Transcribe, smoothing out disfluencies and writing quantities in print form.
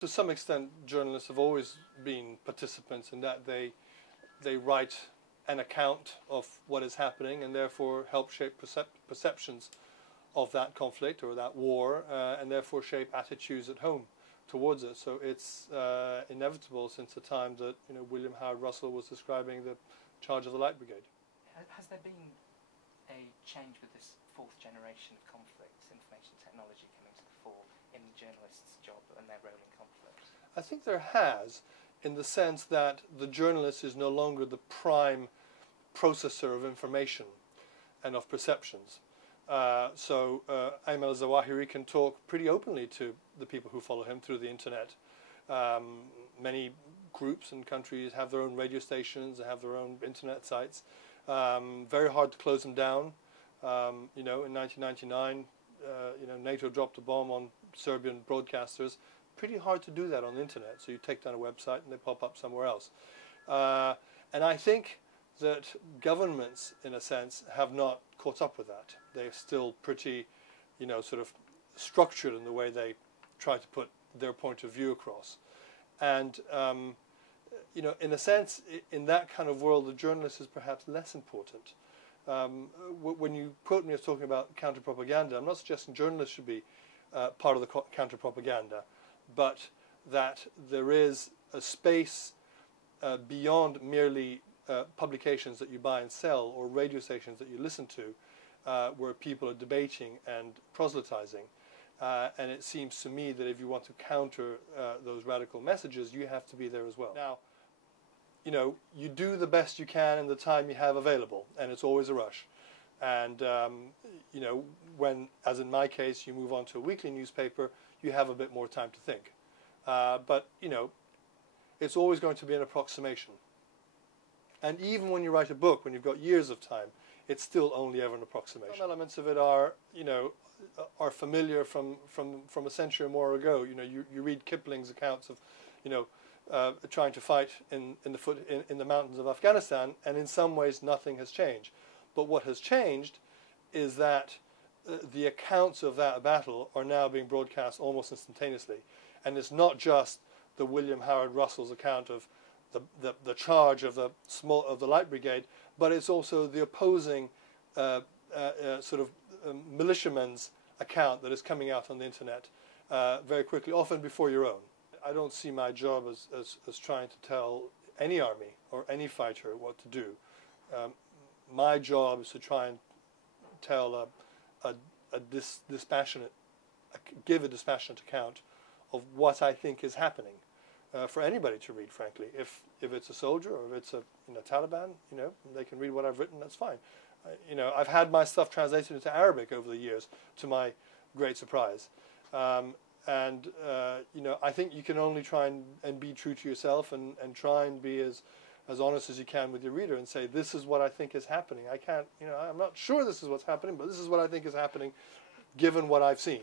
To some extent, journalists have always been participants in that they write an account of what is happening and therefore help shape perceptions of that conflict or that war, and therefore shape attitudes at home towards it. So it's inevitable since the time that William Howard Russell was describing the charge of the Light Brigade. Has there been a change with this fourth generation of conflicts, information technology coming to the fore in the journalist's job and their role in conflicts? I think there has, in the sense that the journalist is no longer the prime processor of information and of perceptions. So Ayman al-Zawahiri can talk pretty openly to the people who follow him through the internet. Many groups and countries have their own radio stations, they have their own internet sites. Very hard to close them down. In 1999, NATO dropped a bomb on Serbian broadcasters. Pretty hard to do that on the internet. So you take down a website and they pop up somewhere else. And I think that governments, in a sense, have not caught up with that. They're still pretty, sort of structured in the way they try to put their point of view across. And, in a sense, in that kind of world, the journalist is perhaps less important. When you quote me as talking about counter-propaganda, I'm not suggesting journalists should be part of the counter-propaganda, but that there is a space beyond merely publications that you buy and sell or radio stations that you listen to, where people are debating and proselytizing. And it seems to me that if you want to counter those radical messages, you have to be there as well. Now, you do the best you can in the time you have available, and it's always a rush. And, when, as in my case, you move on to a weekly newspaper, you have a bit more time to think. But, it's always going to be an approximation. And even when you write a book, when you've got years of time, it's still only ever an approximation. Some elements of it are, are familiar from a century or more ago. You read Kipling's accounts of, trying to fight in the mountains of Afghanistan, and in some ways nothing has changed. But what has changed is that the accounts of that battle are now being broadcast almost instantaneously, and it's not just the William Howard Russell's account of the charge of the Light Brigade, but it's also the opposing militiamen's account that is coming out on the internet very quickly, often before your own. I don't see my job as trying to tell any army or any fighter what to do. My job is to try and tell give a dispassionate account of what I think is happening for anybody to read, frankly. If it's a soldier or if it's a Taliban, they can read what I've written, that's fine. I've had my stuff translated into Arabic over the years, to my great surprise. I think you can only try and be true to yourself and try and be as honest as you can with your reader and say, this is what I think is happening. I'm not sure this is what's happening, but this is what I think is happening given what I've seen.